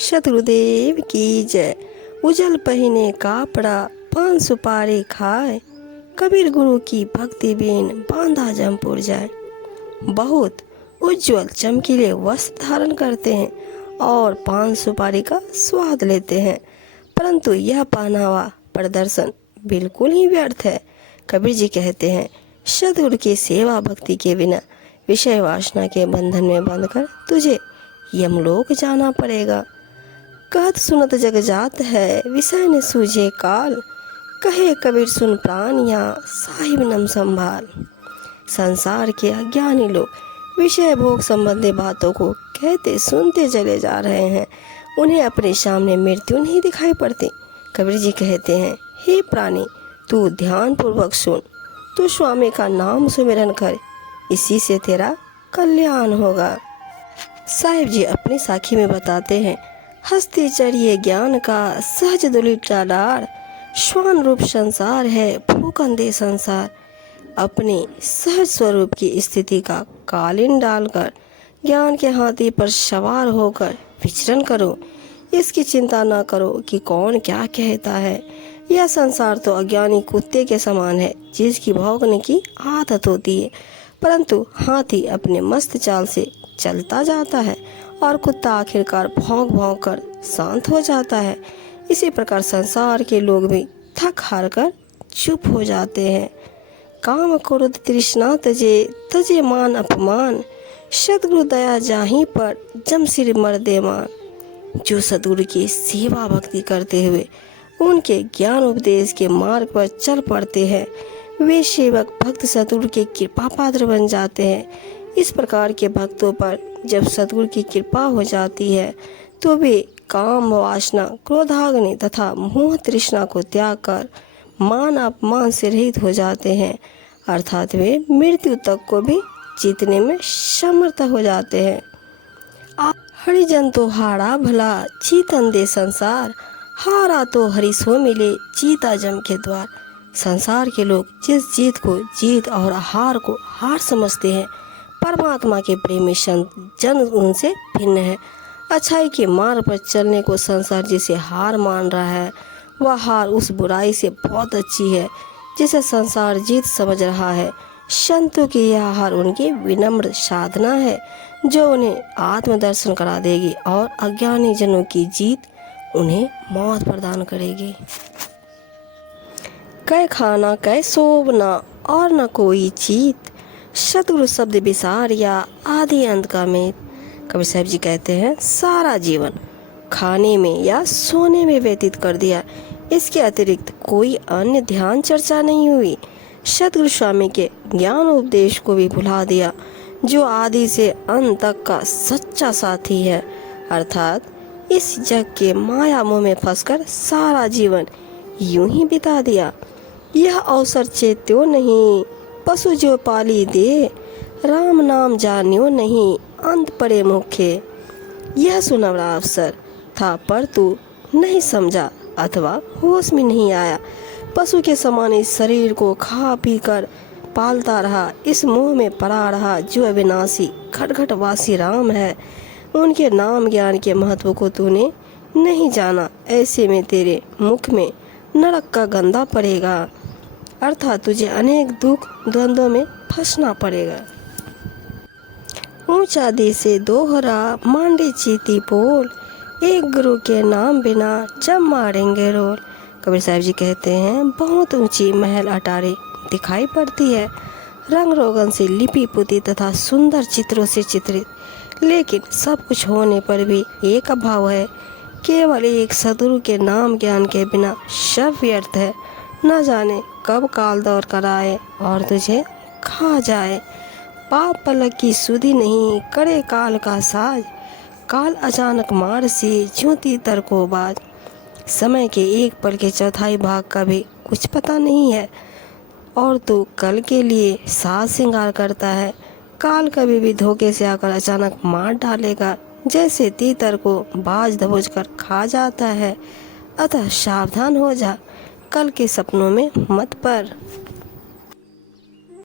सतगुरुदेव की जय। उजल पहिने कापड़ा, पान सुपारी खाए, कबीर गुरु की भक्ति बीन बांधा जमपुर जाए। बहुत उज्जवल चमकीले वस्त्र धारण करते हैं और पान सुपारी का स्वाद लेते हैं, परंतु यह पहनावा प्रदर्शन बिल्कुल ही व्यर्थ है। कबीर जी कहते हैं, सद्गुरु की सेवा भक्ति के बिना विषय वासना के बंधन में बंधकर तुझे यमलोक जाना पड़ेगा। कहत सुनत जग जात है, विषय ने सूझे काल, कहे कबीर सुन प्राण यहाँ साहिब नम संभाल। संसार के अज्ञानी लोग विषय भोग संबंधी बातों को कहते सुनते चले जा रहे हैं, उन्हें अपने सामने मृत्यु नहीं दिखाई पड़ती। कबीर जी कहते हैं, हे प्राणी, तू ध्यान पूर्वक सुन, तू स्वामी का नाम सुमिरन कर, इसी से तेरा कल्याण होगा। साहिब जी अपनी साखी में बताते हैं, हस्ती चढ़िए ज्ञान का सहज दुलिटा डार, श्वान रूप संसार है फूकंदे संसार। अपने सहज स्वरूप की स्थिति का कालीन डालकर ज्ञान के हाथी पर सवार होकर विचरण करो। इसकी चिंता न करो कि कौन क्या कहता है। यह संसार तो अज्ञानी कुत्ते के समान है, जिसकी भौंकने की आदत होती है, परंतु हाथी अपने मस्त चाल से चलता जाता है और कुत्ता आखिरकार भौंक भौंक कर शांत हो जाता है। इसी प्रकार संसार के लोग भी थक हार कर चुप हो जाते हैं। काम क्रोध तृष्णा तजे, तजे मान अपमान, सद्गुरु दया जाहीं पर जम सिर मर्दे मान। जो सद्गुरु की सेवा भक्ति करते हुए उनके ज्ञान उपदेश के मार्ग पर चल पड़ते हैं, वे सेवक भक्त सद्गुरु के कृपा पात्र बन जाते हैं। इस प्रकार के भक्तों पर जब सद्गुरु की कृपा हो जाती है तो वे काम वासना, क्रोधाग्नि तथा मोह तृष्णा को त्याग कर मान अपमान से रहित हो जाते हैं, अर्थात वे मृत्यु तक को भी जीतने में समर्थ हो जाते हैं। हरिजन तो हारा भला, जीतन दे संसार, हारा तो हरि सो मिले, जीता जम के द्वार। संसार के लोग जिस जीत को जीत और हार को हार समझते हैं, परमात्मा के प्रेमी संत जन उनसे भिन्न है। अच्छाई के मार्ग पर चलने को संसार जिसे हार मान रहा है, वह हार उस बुराई से बहुत अच्छी है जिसे संसार जीत समझ रहा है। संतों की यह हार उनकी विनम्र साधना है, जो उन्हें आत्मदर्शन करा देगी और अज्ञानी जनों की जीत उन्हें मौत प्रदान करेगी। कै खाना कै सोबना और न कोई चीत, सद्गुरु शब्द विसार या आदि अंत का मेत। कबीर साहब जी कहते हैं, सारा जीवन खाने में या सोने में व्यतीत कर दिया, इसके अतिरिक्त कोई अन्य ध्यान चर्चा नहीं हुई। सद्गुरु स्वामी के ज्ञान उपदेश को भी भुला दिया, जो आदि से अंत तक का सच्चा साथी है। अर्थात इस जग के माया मोह में फंसकर सारा जीवन यूं ही बिता दिया। यह अवसर चेत्यो नहीं, पशु जो पाली दे, राम नाम जान्यो नहीं, अंत पड़े मुखे। यह सुनहरा अवसर था, पर तू नहीं समझा अथवा होश में नहीं आया। पशु के समान इस शरीर को खा पी कर पालता रहा, इस मोह में पड़ा रहा जो अविनाशी खटखटवासी राम है। उनके नाम ज्ञान के महत्व को तूने नहीं जाना, ऐसे में तेरे मुख में नरक का गंदा पड़ेगा, अर्थात तुझे अनेक दुख द्वंद्वों में फंसना पड़ेगा। ऊंचा दी से दोहरा मांडे चीती पोल, एक गुरु के नाम बिना जब मारेंगे रोल। कबीर साहब जी कहते हैं, बहुत ऊंची महल अटारी दिखाई पड़ती है, रंग रोगन से लिपि पुती तथा सुंदर चित्रों से चित्रित, लेकिन सब कुछ होने पर भी एक अभाव है, केवल एक सद्गुरु के नाम ज्ञान के बिना सब व्यर्थ है। न जाने कब काल दौड़ कर आए और तुझे खा जाए। पाप पलक की सुधि नहीं, करे काल का साज, काल अचानक मार सी ज्योति तरको बाज। समय के एक पल के चौथाई भाग का भी कुछ पता नहीं है, और तू कल के लिए साज श्रृंगार करता है। काल कभी भी धोखे से आकर अचानक मार डालेगा, जैसे तीतर को बाज दबोच कर खा जाता है। अतः सावधान हो जा, कल के सपनों में मत पड़।